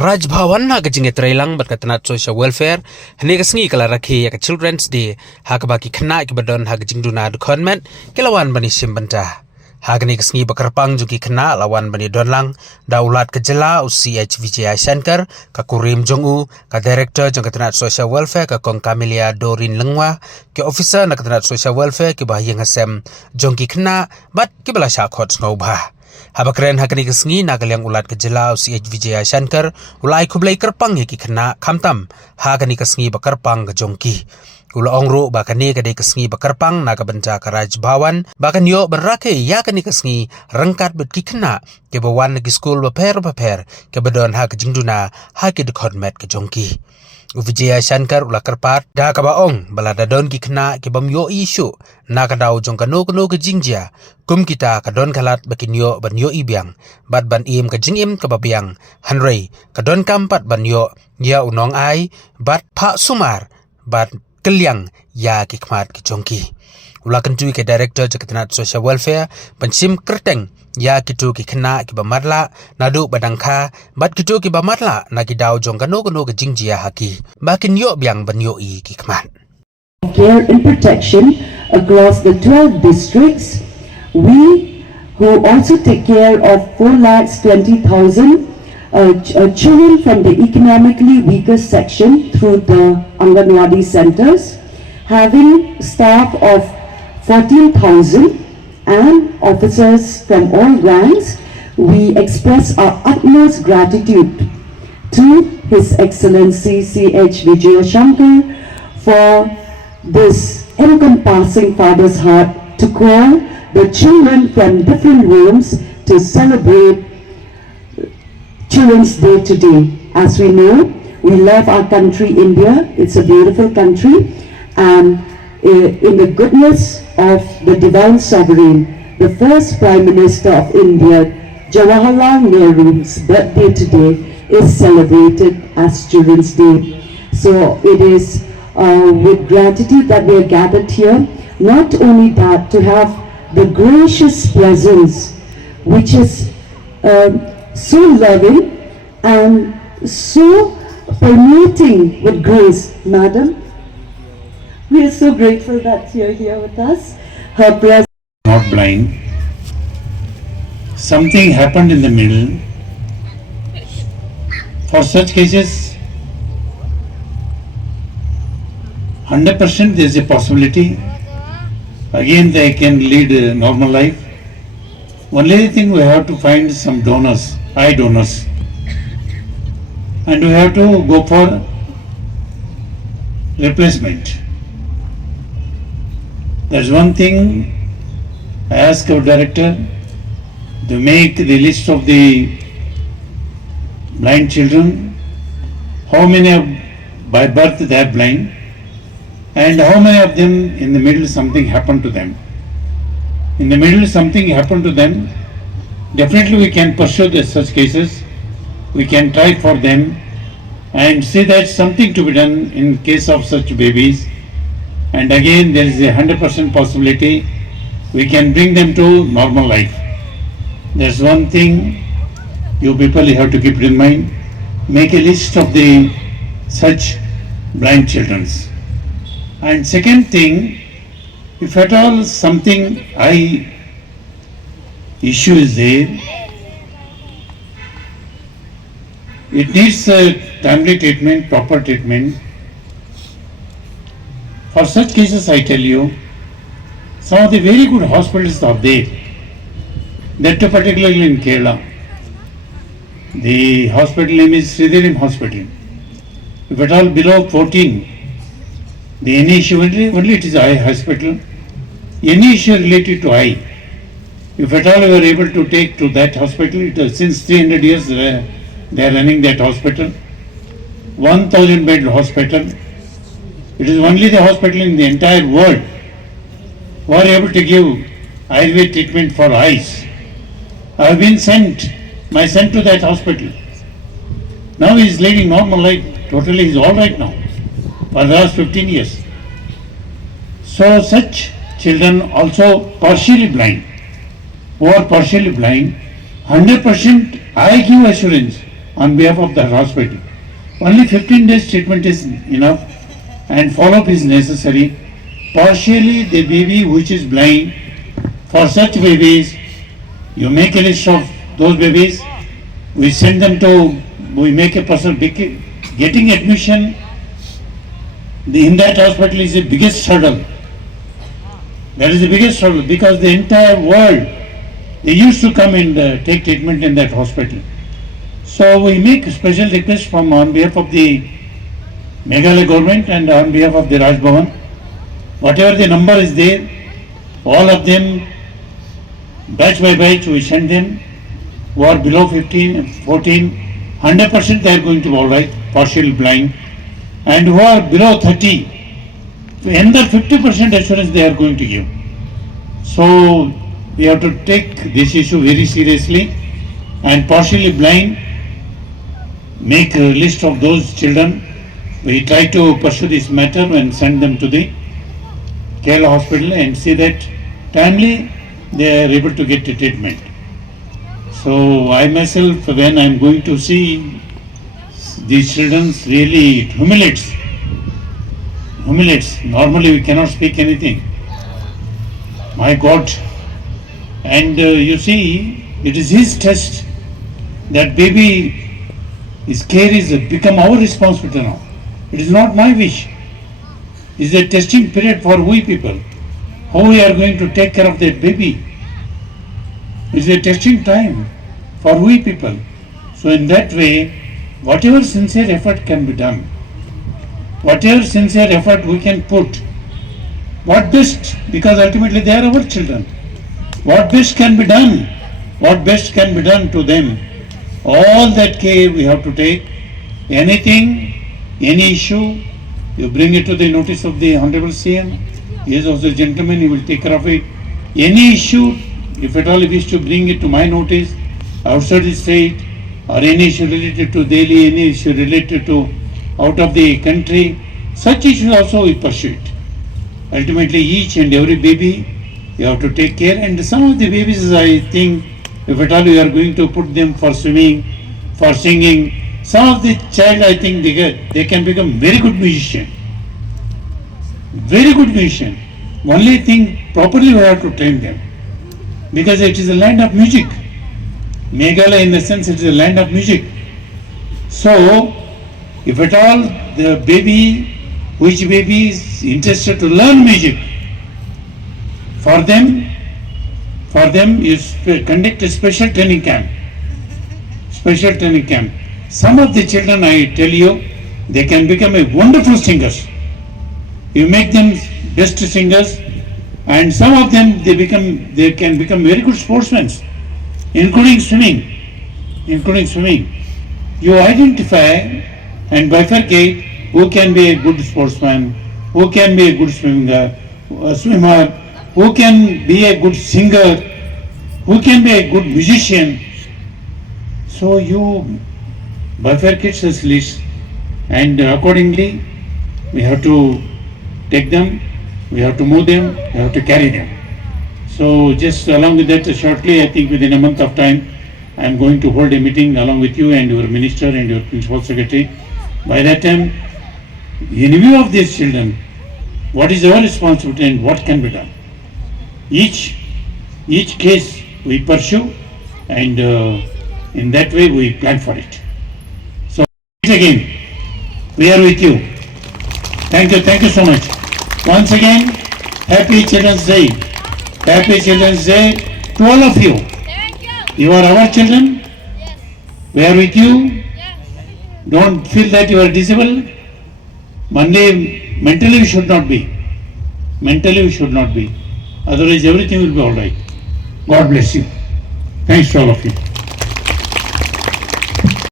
Raj Bhawan ha kajinge trailang berkatanat social welfare hne kasngi kala rakhi ya children's day ha kabaki khna ki badon ha kajingduna comment kilawan bani simbanta ha kani kasngi bakarpang juki khna lawan bani donlang daulat kejela UCH Vijaya Shankar ka Kurim Jongu ka director jangkatanat social welfare ka Kong Camelia Dorin Lengwa ke officer na katanat social welfare ki bahayang hasem jongki khna bat ki bala shakhot ngobha Habakren hakani kesngi nagalyang ulat kejela UCH Vijaya Shankar ulai kublai kerpang ki kena kamtam hakani kesngi bakarpang ke jongki ula ongru bakani kadai kesngi bakarpang naga benta Raj Bhawan bakan yo berake yakani kesngi rengkat bet ki kena ke bawan lagi school baper ke bedon ha kejingduna ha ki dekodmet ke jongki Vijaya Shankar ula kerpat da kabaong balada don ki kena ke bam yo isu na kadau jong kano ke jingjia kum kita kadon kalat bakin yo ban yo ibiang bat ban im ke jingim ke babiang hanrei kadon kampat ban yo ya unong ai bat pak sumar bat keliang ya ki kmat ki jongki ula kentui ke director jakatanat social welfare pensim kerteng ya kitu ki kena ki bamarla nadu badangkha bat kitu ki bamarla na ki dau jong kano ke jingjia haki bakin yo biang ban yo I ki kmat care and protection across the 12 districts. We who also take care of 4,20,000 children from the economically weaker section through the Anganwadi centers, having staff of 14,000 and officers from all ranks, we express our utmost gratitude to His Excellency C.H. Vijaya Shankar for this encompassing father's heart to call the children from different rooms to celebrate Children's Day today. As we know, we love our country, India. It's a beautiful country, and in the goodness of the divine sovereign, the first Prime Minister of India, Jawaharlal Nehru's birthday today is celebrated as Children's Day. So it is with gratitude that we are gathered here. Not only that, to have the gracious presence, which is so loving and so permeating with grace. Madam, we are so grateful that you're here with us. Her presence. Not blind. Something happened in the middle. For such cases, 100% there is a possibility. Again, they can lead a normal life. Only thing we have to find some donors, eye donors, and we have to go for replacement. There's one thing I ask our director to make the list of the blind children, how many of by birth they are blind, and how many of them in the middle something happened to them. In the middle something happened to them, definitely we can pursue such cases, we can try for them and see that something to be done in case of such babies, and again there is a 100% possibility we can bring them to normal life. There's one thing you people have to keep it in mind, make a list of the such blind children. And second thing, if at all something eye issue is there, it needs a timely treatment, proper treatment. For such cases, I tell you, some of the very good hospitals are there. That too particularly in Kerala. The hospital name is Sridharam Hospital. If at all below 14, the any issue only it is eye hospital. Any issue related to eye, if at all we are able to take to that hospital, it is since 300 years they are running that hospital. 1,000 bed hospital. It is only the hospital in the entire world who are able to give Ayurvedic treatment for eyes. I have been sent, my son to that hospital. Now he is leading normal life. Totally he is all right now. For the last 15 years. So such children also partially blind, who are partially blind, 100% I give assurance on behalf of the hospital. Only 15 days treatment is enough and follow-up is necessary. Partially the baby which is blind, for such babies, you make a list of those babies, we send them to, we make a person, getting admission in that hospital is the biggest hurdle. That is the biggest hurdle because the entire world, they used to come and take treatment in that hospital. So we make a special request from on behalf of the Meghalaya government and on behalf of the Raj Bhavan. Whatever the number is there, all of them, batch by batch, we send them who are below 15, 14, 100% they are going to be alright, partially blind. And who are below 30, another 50% assurance they are going to give. So we have to take this issue very seriously and partially blind, make a list of those children. We try to pursue this matter and send them to the Kerala hospital and see that timely they are able to get the treatment. So I myself, when I am going to see these children, really it humiliates. Normally we cannot speak anything. My God. And you see, it is his test. That baby, his care is become our responsibility now. It is not my wish. It is a testing period for we people. How we are going to take care of that baby. It is a testing time for we people. So in that way, whatever sincere effort can be done, whatever sincere effort we can put, what best, because ultimately they are our children, what best can be done, to them, all that care we have to take. Anything, any issue, you bring it to the notice of the Honorable CM. He is also a gentleman, he will take care of it. Any issue, if at all he wish to bring it to my notice, outside the state, or any issue related to Delhi, any issue related to out of the country, such issues also we pursue it. Ultimately, each and every baby, you have to take care. And some of the babies, I think, if at all you are going to put them for swimming, for singing, some of the child, I think they can become very good musician. Very good musician. Only thing, properly we have to train them. Because it is a land of music. Meghalaya, in the sense, it is a land of music. So, if at all the baby, which baby is interested to learn music, for them you conduct a special training camp. Some of the children, I tell you, they can become a wonderful singers. You make them best singers, and some of them they can become very good sportsmen, including swimming. You identify and bifurcate who can be a good sportsman, who can be a good swimmer, who can be a good singer, who can be a good musician. So you bifurcate this list, and accordingly we have to take them, we have to move them, we have to carry them. So just along with that, shortly, I think within a month of time, I am going to hold a meeting along with you and your minister and your principal secretary. By that time, in view of these children, what is our responsibility and what can be done? Each case we pursue, and in that way we plan for it. So again, we are with you. Thank you so much. Once again, Happy Children's Day. Happy Children's Day to all of you. Thank you. You are our children. Yes. We are with you. Yes. Don't feel that you are disabled. Mentally you should not be. Otherwise everything will be all right. God bless you. Thanks to all of you.